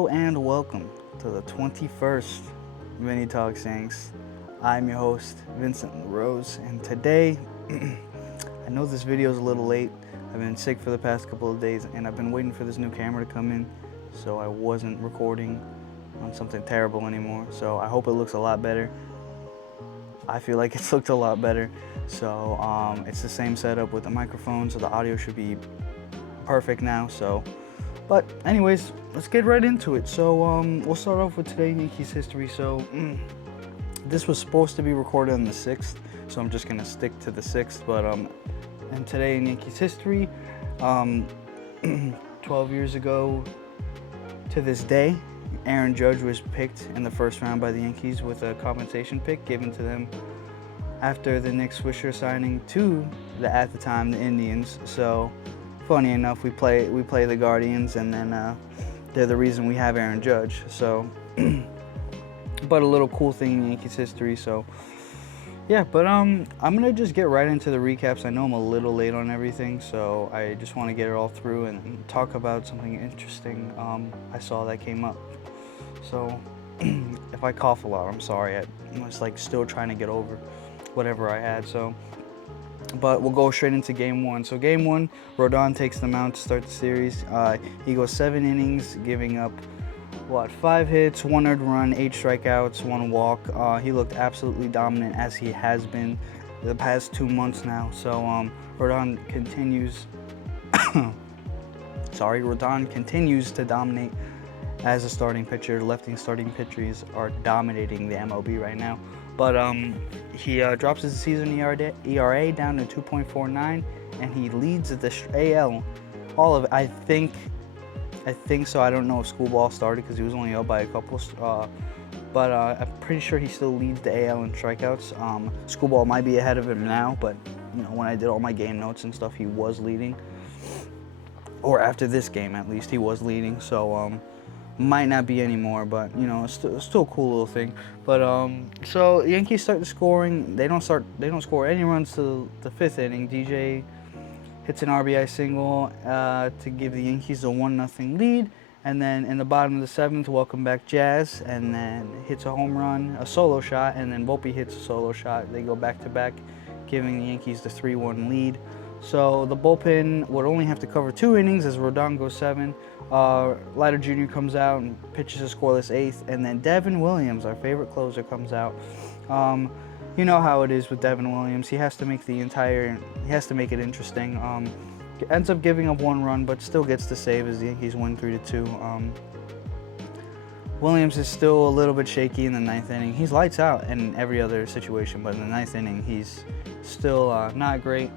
Hello and welcome to the 21st Mini Talk Yanks. I'm your host, Vincent LaRose, and today, I know this video is a little late. I've been sick for the past couple of days, and I've been waiting for this new camera to come in, so I wasn't recording on something terrible anymore. So I hope it looks a lot better. I feel like it's looked a lot better. So it's the same setup with the microphone, so the audio should be perfect now. But anyways, let's get right into it. So we'll start off with today Yankees history. So this was supposed to be recorded on the 6th, so I'm just gonna stick to the 6th. But and today in Yankees history, 12 years ago to this day, Aaron Judge was picked in the first round by the Yankees with a compensation pick given to them after the Nick Swisher signing to at the time the Indians. So funny enough, we play the Guardians, and then they're the reason we have Aaron Judge. So, but a little cool thing in Yankees history. So, yeah. But I'm gonna just get right into the recaps. I know I'm a little late on everything, so I just want to get it all through and talk about something interesting I saw that came up. So, if I cough a lot, I'm sorry. I'm just still trying to get over whatever I had. So. But we'll go straight into game one. So game one, Rodon takes the mound to start the series. He goes 7 innings, giving up 5 hits, 1 earned run, 8 strikeouts, 1 walk. He looked absolutely dominant, as he has been the past 2 months now. So Rodon continues Rodon continues to dominate as a starting pitcher. Lefty starting pitchers are dominating the MLB right now. But he drops his season ERA down to 2.49, and he leads the AL. All of it, I think so. I don't know if Schoolball started because he was only up by a couple. But I'm pretty sure he still leads the AL in strikeouts. Schoolball might be ahead of him now, but when I did all my game notes and stuff, he was leading. Or after this game, at least, he was leading. So might not be anymore, but it's still a cool little thing. But so Yankees start the scoring. They don't score any runs till the 5th inning. DJ hits an RBI single to give the Yankees a 1-0 lead, and then in the bottom of the 7th, welcome back Jazz, and then hits a home run, a solo shot, and then Volpe hits a solo shot. They go back to back, giving the Yankees the 3-1 lead. So the bullpen would only have to cover 2 innings as Rodon goes 7. Leiter Jr. comes out and pitches a scoreless 8th, and then Devin Williams, our favorite closer, comes out. You know how it is with Devin Williams. He has to make it interesting. Ends up giving up 1 run, but still gets the save as the Yankees win 3-2. Williams is still a little bit shaky in the 9th inning. He's lights out in every other situation, but in the 9th inning, he's still not great.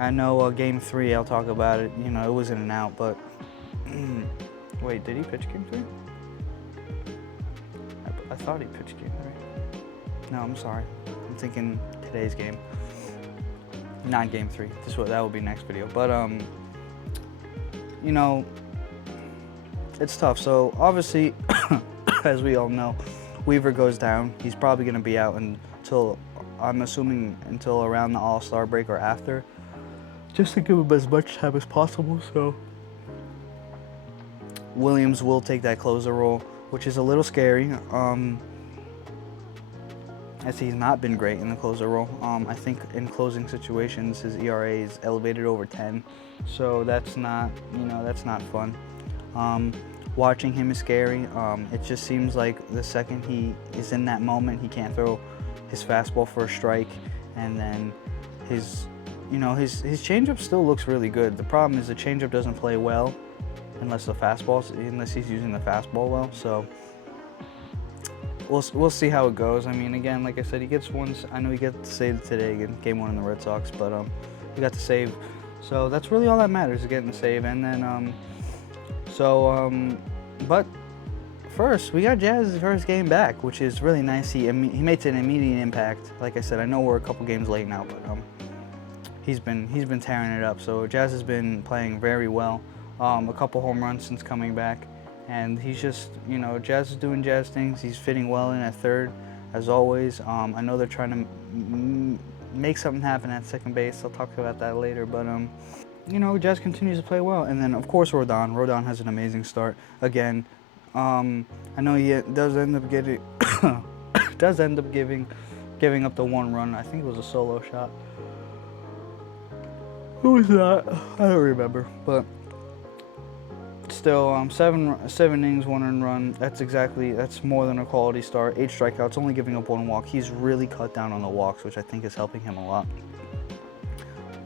I know Game 3, I'll talk about it. It was in and out, but wait, did he pitch Game 3? I thought he pitched Game 3. No, I'm sorry. I'm thinking today's game, not Game 3. That will be next video. But it's tough. So obviously, as we all know, Weaver goes down. He's probably going to be out until, I'm assuming, until around the All-Star break or after, just to give him as much time as possible. So Williams will take that closer role, which is a little scary, as he's not been great in the closer role. I think in closing situations, his ERA is elevated over 10, so that's not fun. Watching him is scary. It just seems like the second he is in that moment, he can't throw his fastball for a strike, and then his changeup still looks really good. The problem is the changeup doesn't play well unless he's using the fastball well. So we'll see how it goes. I mean, again, like I said, he gets one. I know he got the save today again, Game 1 in the Red Sox, but he got the save. So that's really all that matters, is getting the save. And then but first, we got Jazz's first game back, which is really nice. He makes an immediate impact. Like I said, I know we're a couple games late now, but he's been tearing it up. So Jazz has been playing very well. A couple home runs since coming back, and he's just, Jazz is doing Jazz things. He's fitting well in at third, as always. I know they're trying to make something happen at second base. I'll talk about that later, but Jazz continues to play well. And then, of course, Rodon has an amazing start. Again, I know he does end up getting, giving up the one run. I think it was a solo shot. Who was that? I don't remember. But still, seven innings, 1 earned run. That's more than a quality start. 8 strikeouts, only giving up 1 walk. He's really cut down on the walks, which I think is helping him a lot.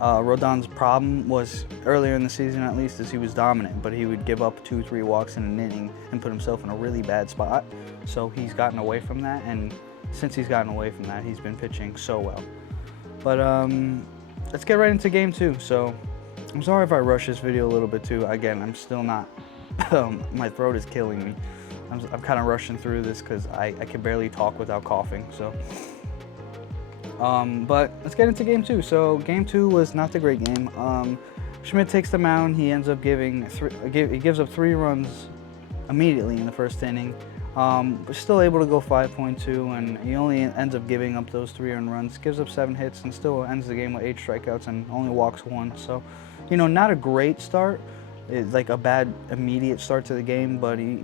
Rodon's problem was, earlier in the season at least, is he was dominant, but he would give up 2-3 walks in an inning and put himself in a really bad spot. So he's gotten away from that, and since he's gotten away from that, he's been pitching so well. But let's get right into game 2. So I'm sorry if I rush this video a little bit too. Again, I'm still not, my throat is killing me. I'm kind of rushing through this because I can barely talk without coughing. So. But let's get into game 2. So game 2 was not the great game. Schmidt takes the mound. He ends up he gives up 3 runs immediately in the first inning. But still able to go 5.2, and he only ends up giving up those 3 earned runs. Gives up 7 hits and still ends the game with 8 strikeouts and only walks 1. So, not a great start. It's like a bad immediate start to the game, but he,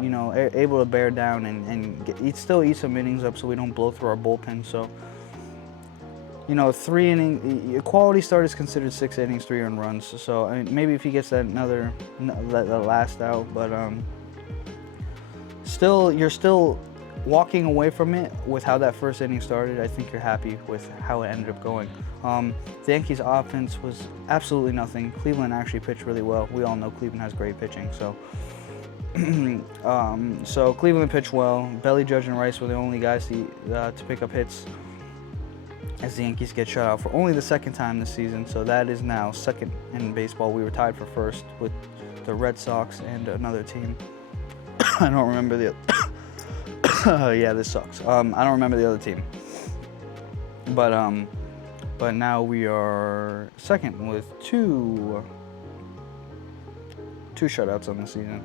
able to bear down and still eat some innings up so we don't blow through our bullpen. So. 3 inning, a quality start is considered 6 innings, 3 earned runs. So maybe if he gets that last out, but you're still walking away from it with how that first inning started. I think you're happy with how it ended up going. The Yankees' offense was absolutely nothing. Cleveland actually pitched really well. We all know Cleveland has great pitching, so. So Cleveland pitched well. Belly, Judge, and Rice were the only guys to pick up hits, as the Yankees get shut out for only the 2nd time this season. So that is now 2nd in baseball. We were tied for 1st with the Red Sox and another team. I don't remember the yeah, this sucks. I don't remember the other team. But now we are 2nd with two shutouts on the season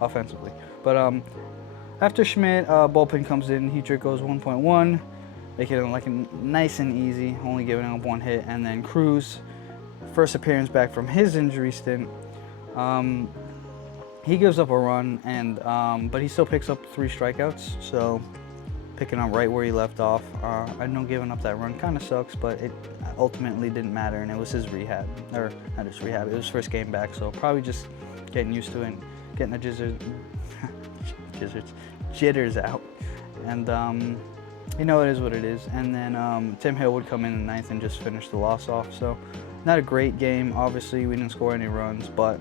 offensively. But after Schmidt, bullpen comes in. Heatrick goes 1.1. Making it like nice and easy, only giving up 1 hit. And then Cruz, first appearance back from his injury stint, he gives up a run, but he still picks up 3 strikeouts. So picking up right where he left off. I know giving up that run kind of sucks, but it ultimately didn't matter, and it was his rehab, or not his rehab. It was first game back, so probably just getting used to it, getting the jitters out, and. It is what it is. And then Tim Hill would come in the 9th and just finish the loss off. So not a great game. Obviously, we didn't score any runs, but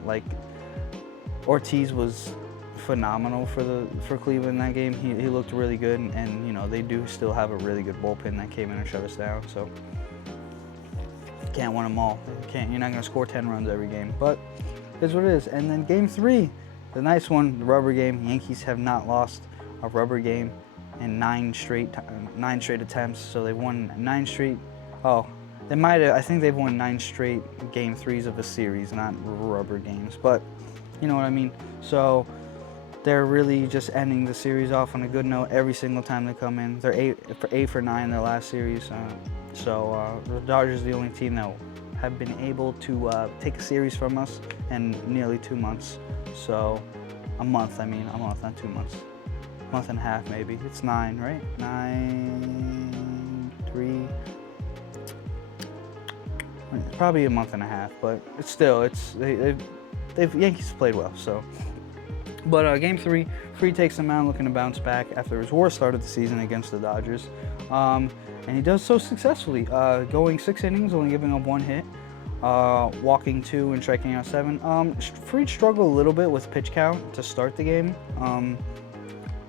Ortiz was phenomenal for Cleveland that game. He looked really good, and they do still have a really good bullpen that came in and shut us down. So can't win them all. You're not going to score 10 runs every game, but it's what it is. And then game 3, the nice one, the rubber game. Yankees have not lost a rubber game in 9 straight attempts. So they've won 9 straight. Oh, they might have. I think they've won 9 straight game 3s of a series, not rubber games. But you know what I mean. So they're really just ending the series off on a good note every single time they come in. They're 8 for 9 in their last series. So the Dodgers are the only team that have been able to take a series from us in nearly 2 months. So a month, not 2 months. Month and a half, maybe. It's 9, right? 9, 3. It's probably a month and a half, but it's still, Yankees played well. So, but game 3, Free takes the mound, looking to bounce back after his worst start of the season against the Dodgers, and he does so successfully, going 6 innings, only giving up 1 hit, walking 2 and striking out 7. Free struggled a little bit with pitch count to start the game.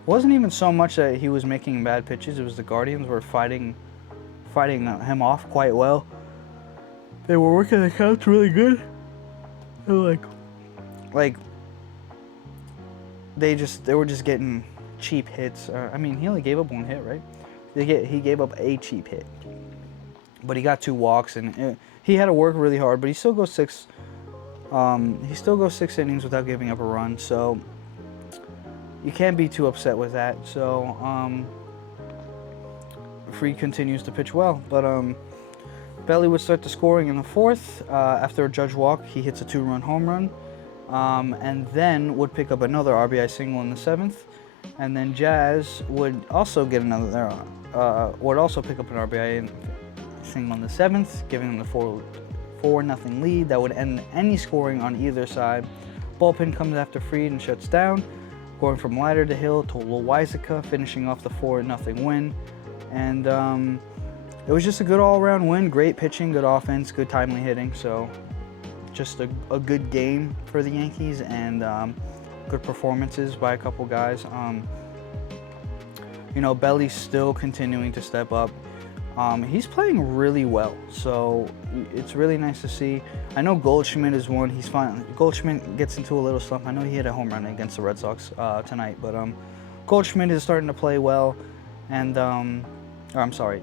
Wasn't even so much that he was making bad pitches. It was the Guardians were fighting him off quite well. They were working the counts really good. They were just getting cheap hits. He only gave up 1 hit, right? He gave up a cheap hit, but he got 2 walks, and he had to work really hard. But he still goes 6. He still goes 6 innings without giving up a run. So. You can't be too upset with that. So Free continues to pitch well, but Belly would start the scoring in the fourth. After a judge walk, he hits a 2-run home run, and then would pick up another RBI single in the seventh. And then Jazz would also get another, would also pick up an RBI single in the seventh, giving them the 4-0 lead that would end any scoring on either side. Bullpen comes after Fried and shuts down, going from Leiter to Hill to Loizica, finishing off the 4-0 win. And it was just a good all-around win. Great pitching, good offense, good timely hitting. So just a good game for the Yankees, and good performances by a couple guys. Belly's still continuing to step up. He's playing really well, so it's really nice to see. I know Goldschmidt is one. He's fine. Goldschmidt gets into a little slump. I know he hit a home run against the Red Sox tonight, but Goldschmidt is starting to play well, and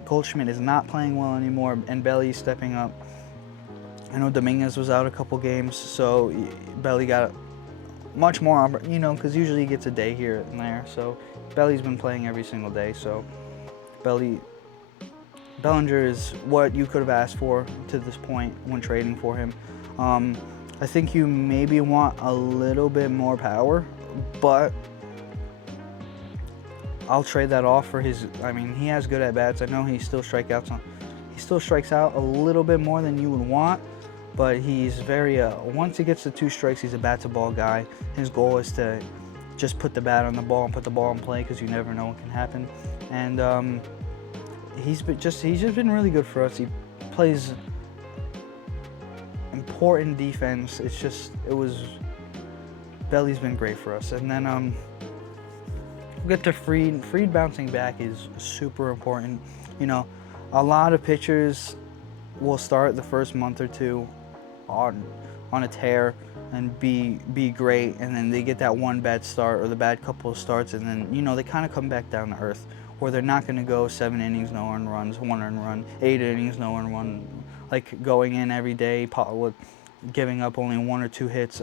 Goldschmidt is not playing well anymore, and Belly's stepping up. I know Dominguez was out a couple games, so Belly got much more, because usually he gets a day here and there. So Belly's been playing every single day. So Bellinger is what you could have asked for to this point when trading for him. I think you maybe want a little bit more power, but I'll trade that off for his. He has good at bats. I know he still strikes out a little bit more than you would want, but he's very. Once he gets to 2 strikes, he's a bat-to-ball guy. His goal is to just put the bat on the ball and put the ball in play, because you never know what can happen. And he's just been really good for us. He plays important defense. Belly's been great for us. And then we'll get to Fried. Fried bouncing back is super important. A lot of pitchers will start the first month or two on a tear and be great, and then they get that one bad start or the bad couple of starts, and then they kind of come back down to earth, where they're not going to go 7 innings, no earned runs, 1 earned run, 8 innings, no earned run, like going in every day, giving up only 1 or 2 hits.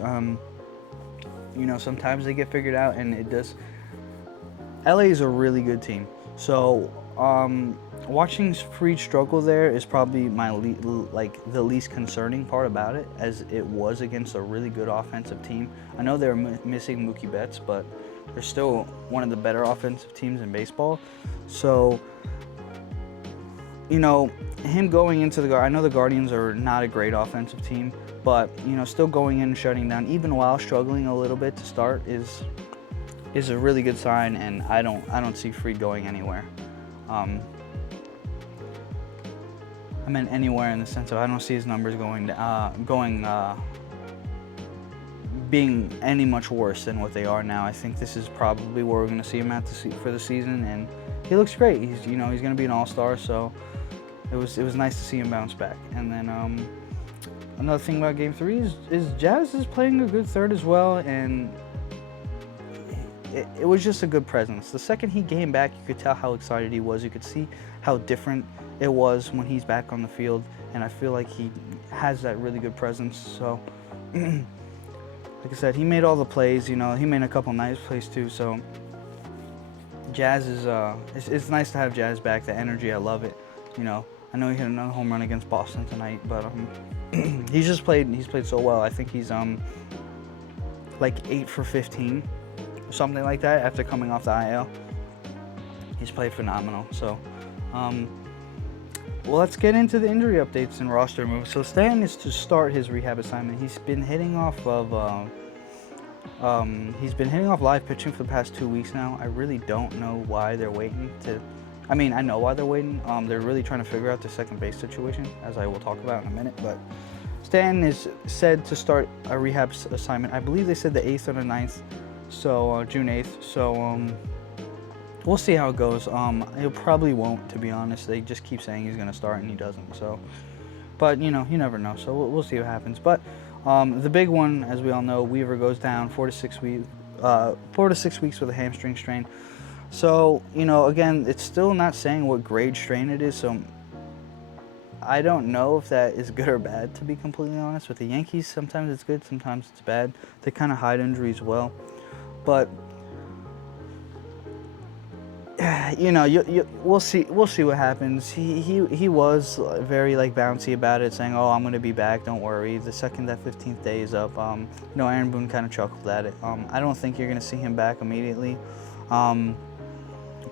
Sometimes they get figured out, and it does. LA is a really good team, so watching Fried struggle there is probably the least concerning part about it, as it was against a really good offensive team. I know they're missing Mookie Betts, but they're still one of the better offensive teams in baseball. So, him going into I know the Guardians are not a great offensive team, but, still going in and shutting down, even while struggling a little bit to start, is a really good sign, and I don't see Fried going anywhere. I meant anywhere in the sense of I don't see his numbers being any much worse than what they are now. I think this is probably where we're going to see him for the season, and he looks great. He's he's going to be an all-star, so it was nice to see him bounce back. And then another thing about Game 3 is Jazz is playing a good third as well, and it was just a good presence. The second he came back, you could tell how excited he was. You could see how different it was when he's back on the field, and I feel like he has that really good presence. So, like I said, he made all the plays. He made a couple nice plays too. So, Jazz is it's nice to have Jazz back. The energy, I love it. I know he hit another home run against Boston tonight, but he's played so well. I think he's like 8 for 15. Something like that after coming off the IL. He's played phenomenal. So, let's get into the injury updates and roster moves. So Stan is to start his rehab assignment. He's been hitting off live pitching for the past 2 weeks now. I really don't know why they're waiting to. I know why they're waiting. They're really trying to figure out the second base situation, as I will talk about in a minute. But Stan is said to start a rehab assignment. I believe they said the 8th or the 9th. So June 8th. So we'll see how it goes. It probably won't, to be honest. They just keep saying he's gonna start and he doesn't. So, but you never know. So we'll see what happens. But the big one, as we all know, Weaver goes down 4 to 6 weeks. 4 to 6 weeks with a hamstring strain. So again, it's still not saying what grade strain it is. So I don't know if that is good or bad, to be completely honest. With the Yankees, sometimes it's good, sometimes it's bad. They kind of hide injuries well. But we'll see what happens. He was very like bouncy about it, saying, "Oh, I'm gonna be back. Don't worry. The second that 15th day is up." Aaron Boone kind of chuckled at it. I don't think you're gonna see him back immediately.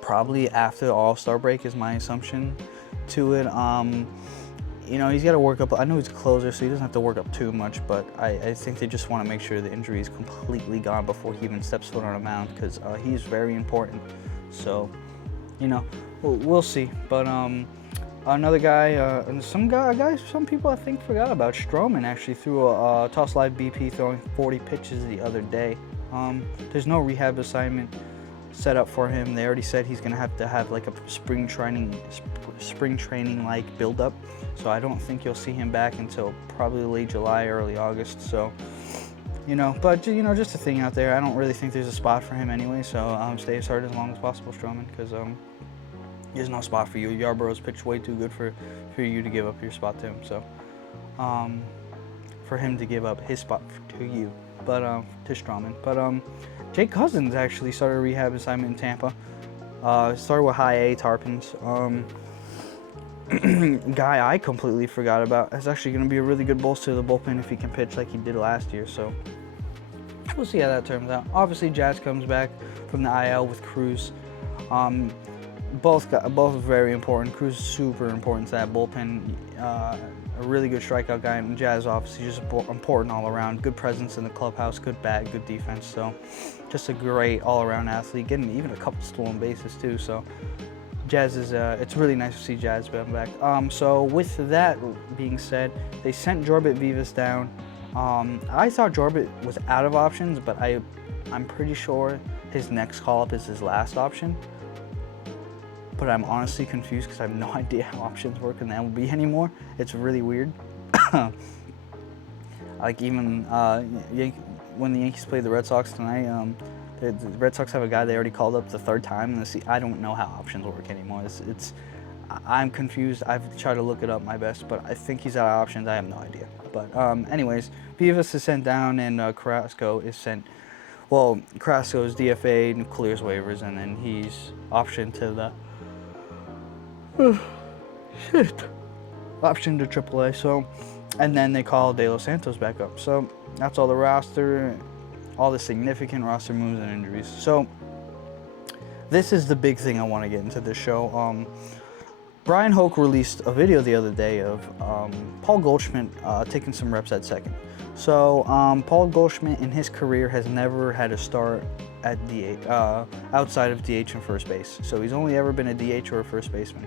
Probably after the All-Star break is my assumption to it. He's got to work up. I know he's a closer, so he doesn't have to work up too much, but I think they just want to make sure the injury is completely gone before he even steps foot on a mound, because he's very important. So, we'll see. But another guy, some people I think forgot about, Stroman actually threw a toss live BP throwing 40 pitches the other day. There's no rehab assignment set up for him. They already said he's going to have like a spring training like build up. So I don't think you'll see him back until probably late July, early August. So, but just a thing out there. I don't really think there's a spot for him anyway. So stay as hard as long as possible, Stroman, because there's no spot for you. Yarborough's pitched way too good for you to give up your spot to him. So, for him to give up his spot to you, but to Stroman. But Jake Cousins actually started a rehab assignment in Tampa. Started with high A Tarpons. Guy I completely forgot about. It's actually going to be a really good bolster to the bullpen if he can pitch like he did last year. So we'll see how that turns out. Obviously, Jazz comes back from the IL with Cruz. Both very important. Cruz is super important to that bullpen. A really good strikeout guy, and Jazz obviously just important all around. Good presence in the clubhouse, good bat, good defense. So just a great all-around athlete, getting even a couple stolen bases too. So Jazz is it's really nice to see Jazz back. So with that being said, they sent Jorbit Vivas down. I thought Jorbit was out of options, but I'm pretty sure his next call-up is his last option. But I'm honestly confused because I have no idea how options work in the MLB anymore. It's really weird. Like even when the Yankees played the Red Sox tonight, the Red Sox have a guy they already called up the third time. And I don't know how options work anymore. I'm confused. I've tried to look it up my best, but I think he's out of options. I have no idea. But anyways, Vivas is sent down, and Carrasco is sent. Well, Carrasco is DFA, clears waivers, and then he's optioned to the option to AAA. So, and then they call De Los Santos back up. So that's all the roster, all the significant roster moves and injuries. So this is the big thing I want to get into this show. Brian Hoke released a video the other day of Paul Goldschmidt taking some reps at second. So Paul Goldschmidt in his career has never had a start at DH, outside of DH and first base. So he's only ever been a DH or a first baseman.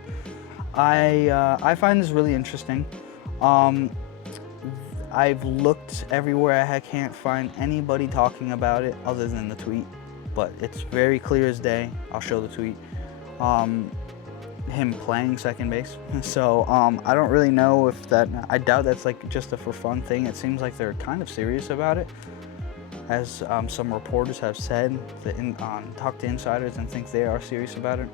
I find this really interesting. I've looked everywhere. I can't find anybody talking about it other than the tweet, but it's very clear as day. I'll show the tweet. Him playing second base. So I don't really know if that. I doubt that's like just a for fun thing. It seems like they're kind of serious about it, as some reporters have said. Talk to insiders and think they are serious about it.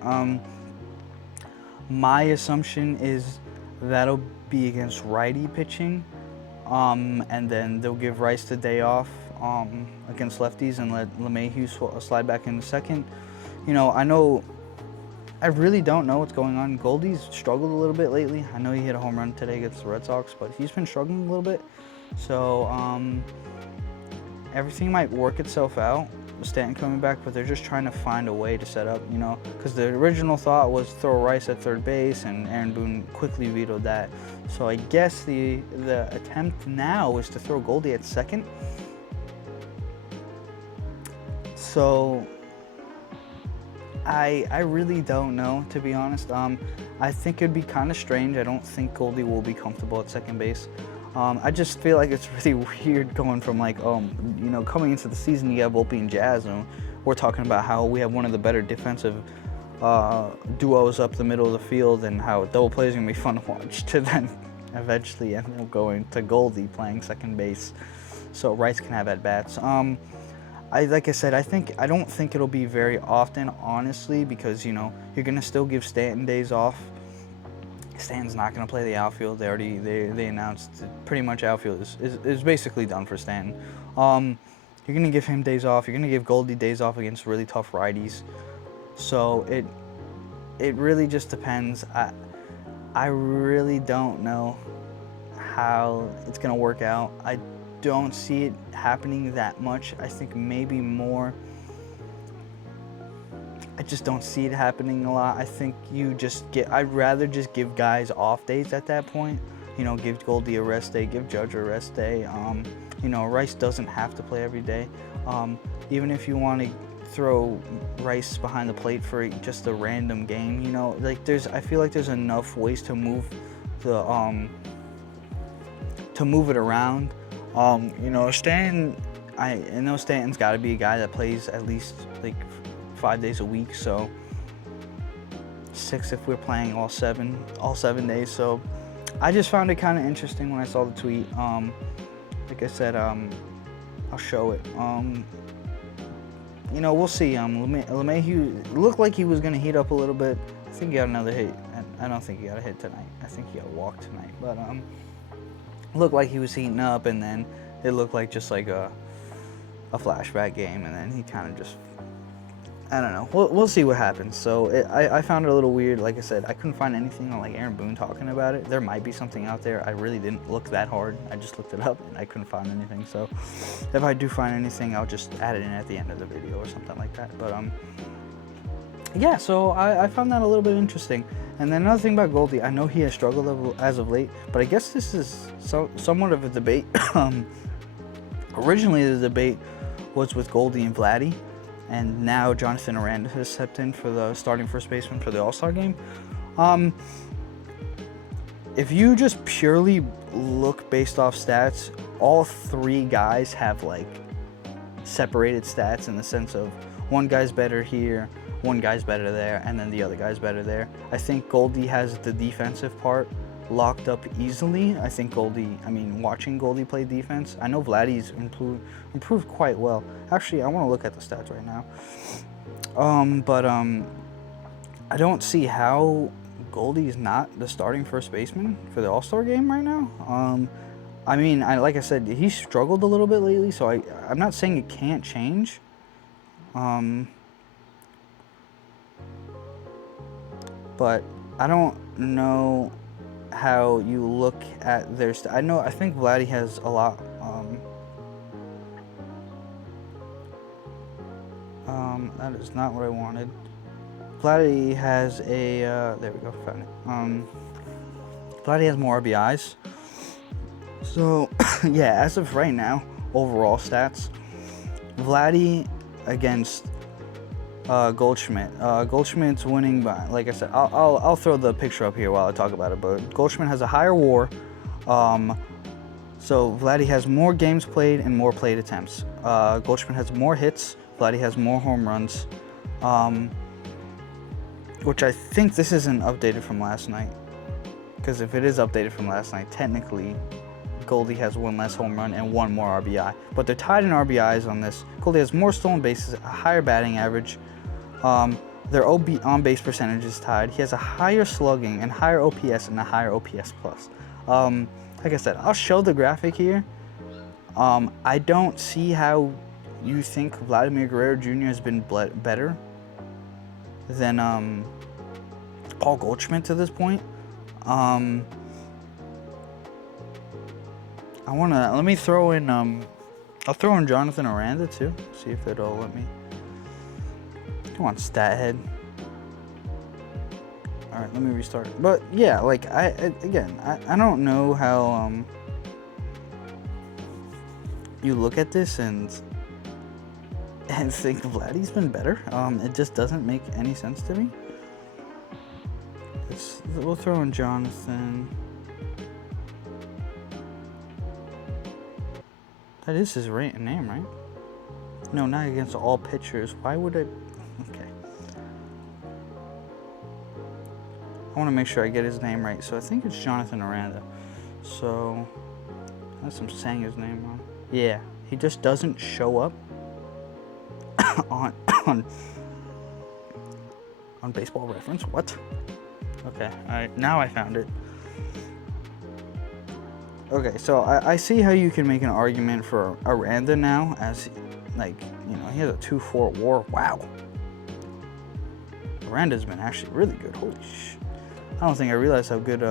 My assumption is that'll be against righty pitching, and then they'll give Rice the day off against lefties and let LeMahieu slide back into second. I really don't know what's going on. Goldy's struggled a little bit lately. I know he hit a home run today against the Red Sox, but he's been struggling a little bit. So everything might work itself out. Stanton coming back, but they're just trying to find a way to set up, because the original thought was throw Rice at third base, and Aaron Boone quickly vetoed that. So I guess the attempt now is to throw Goldy at second. So I really don't know, to be honest. I think it'd be kind of strange. I don't think Goldy will be comfortable at second base. I just feel like it's really weird going from coming into the season you have Volpe and Jazz, and we're talking about how we have one of the better defensive duos up the middle of the field and how double plays are going to be fun to watch, to then eventually end up going to Goldy playing second base so Rice can have at-bats. Like I said, I don't think it'll be very often, honestly, because, you're going to still give Stanton days off. Stanton's not going to play the outfield. They announced pretty much outfield is basically done for Stanton. You're going to give him days off. You're going to give Goldy days off against really tough righties. So it really just depends. I really don't know how it's going to work out. I don't see it happening that much. I think maybe more. I just don't see it happening a lot. I think I'd rather just give guys off days at that point. You know, give Goldy a rest day, give Judge a rest day. You know, Rice doesn't have to play every day. Even if you want to throw Rice behind the plate for just a random game, you know, like I feel like there's enough ways to move it around. You know, I know Stanton's got to be a guy that plays at least like 5 days a week, so 6 if we're playing all seven days. So I just found it kind of interesting when I saw the tweet. Like I said, I'll show it. You know, we'll see. LeMahieu looked like he was going to heat up a little bit. I think he got another hit. I don't think he got a hit tonight. I think he got a walk tonight. But looked like he was heating up, and then it looked like just like a flashback game, and then he kind of just, I don't know. We'll see what happens. So I found it a little weird. Like I said, I couldn't find anything on like Aaron Boone talking about it. There might be something out there. I really didn't look that hard. I just looked it up and I couldn't find anything. So if I do find anything, I'll just add it in at the end of the video or something like that. But yeah. So I found that a little bit interesting. And then another thing about Goldy, I know he has struggled as of late, but I guess this is somewhat of a debate. Originally, the debate was with Goldy and Vladdy. And now Jonathan Aranda has stepped in for the starting first baseman for the All-Star game. If you just purely look based off stats, all 3 guys have like separated stats in the sense of one guy's better here, one guy's better there, and then the other guy's better there. I think Goldy has the defensive part locked up easily. I think watching Goldy play defense, I know Vladdy's improved quite well. Actually, I want to look at the stats right now. But I don't see how Goldy's not the starting first baseman for the All-Star game right now. Like I said, he struggled a little bit lately, so I'm not saying it can't change. But I don't know how you look at their I think Vladdy has a lot. That is not what I wanted. Vladdy has a there we go, found it. Vladdy has more RBIs. So yeah, as of right now, overall stats, Vladdy against Goldschmidt. Goldschmidt's winning by, like I said, I'll throw the picture up here while I talk about it. But Goldschmidt has a higher WAR. So Vladdy has more games played and more plate attempts. Goldschmidt has more hits. Vladdy has more home runs. Which I think this isn't updated from last night. Because if it is updated from last night, technically Goldy has 1 less home run and 1 more RBI. But they're tied in RBIs on this. Goldy has more stolen bases, a higher batting average. Their on-base percentage is tied. He has a higher slugging and higher OPS and a higher OPS plus. Like I said, I'll show the graphic here. I don't see how you think Vladimir Guerrero Jr. has been better than Paul Goldschmidt to this point. Let me throw in, I'll throw in Jonathan Aranda too, see if it'll let me. Come on, stat head. All right, let me restart it. But yeah, like I don't know how you look at this and think Vladdy's been better. It just doesn't make any sense to me. We'll throw in Jonathan. That is his name, right? No, not against all pitchers. Why would I? Okay. I want to make sure I get his name right. So I think it's Jonathan Aranda. So unless I'm saying his name wrong. Yeah, he just doesn't show up on Baseball Reference. What? Okay. All right. Now I found it. Okay, so I see how you can make an argument for Aranda now, as, like, you know, he has a 2.4 WAR. Wow. Aranda's been actually really good. Holy sh! I don't think I realized how good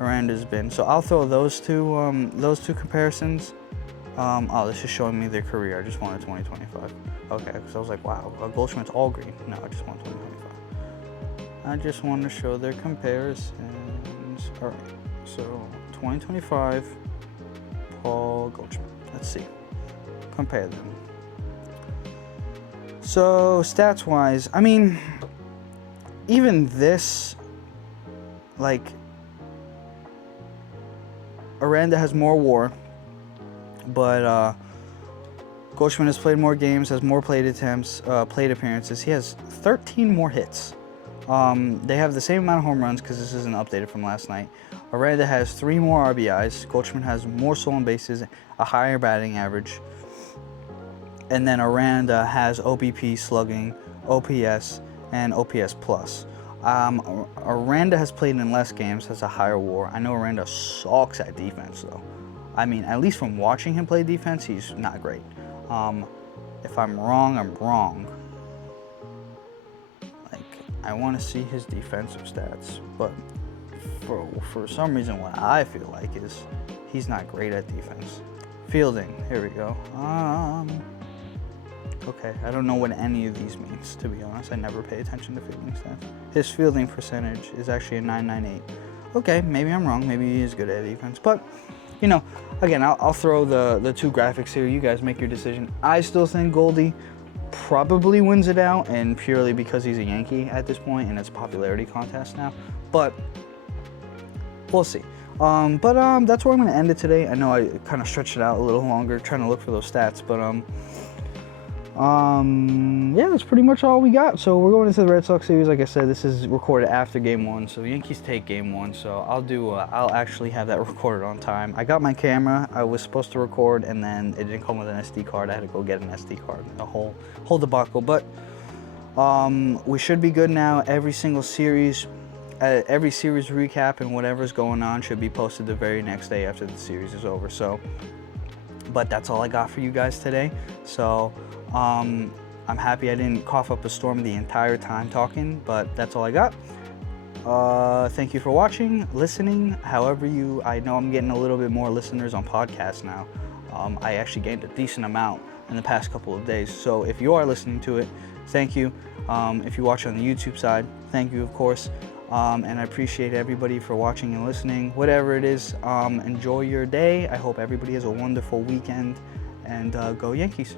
Aranda's been. So I'll throw those two comparisons. Oh, this is showing me their career. I just wanted 2025. Okay, because I was like, wow, Goldschmidt's all green. No, I just want 2025. I just want to show their comparisons. All right, so 2025, Paul Goldschmidt. Let's see. Compare them. So stats-wise, I mean, even this, like, Aranda has more WAR, but Goldschmidt has played more games, has more plate attempts, plate appearances. He has 13 more hits. They have the same amount of home runs because this isn't updated from last night. Aranda has 3 more RBIs. Goldschmidt has more stolen bases, a higher batting average. And then Aranda has OBP, slugging, OPS, and OPS plus. Aranda has played in less games, has a higher WAR. I know Aranda sucks at defense, though. I mean, at least from watching him play defense, he's not great. If I'm wrong, I'm wrong. Like, I want to see his defensive stats, but for some reason, what I feel like is he's not great at defense. Fielding, here we go. Okay, I don't know what any of these means, to be honest. I never pay attention to fielding stats. His fielding percentage is actually a 998. Okay, maybe I'm wrong. Maybe he is good at defense. But, you know, again, I'll throw the two graphics here. You guys make your decision. I still think Goldy probably wins it out, and purely because he's a Yankee at this point, and it's a popularity contest now. But we'll see. That's where I'm going to end it today. I know I kind of stretched it out a little longer trying to look for those stats, but yeah, that's pretty much all we got. So we're going into the Red Sox series. Like I said, this is recorded after Game 1, so Yankees take Game 1. So I'll actually have that recorded on time. I got my camera. I was supposed to record, and then it didn't come with an SD card. I had to go get an SD card. A whole debacle. But we should be good now. Every series recap and whatever's going on should be posted the very next day after the series is over. So, but that's all I got for you guys today. So I'm happy I didn't cough up a storm the entire time talking, but that's all I got. Thank you for watching, listening. I know I'm getting a little bit more listeners on podcasts now. I actually gained a decent amount in the past couple of days. So if you are listening to it, thank you. If you watch on the YouTube side, thank you, of course. And I appreciate everybody for watching and listening. Whatever it is, enjoy your day. I hope everybody has a wonderful weekend, and go Yankees.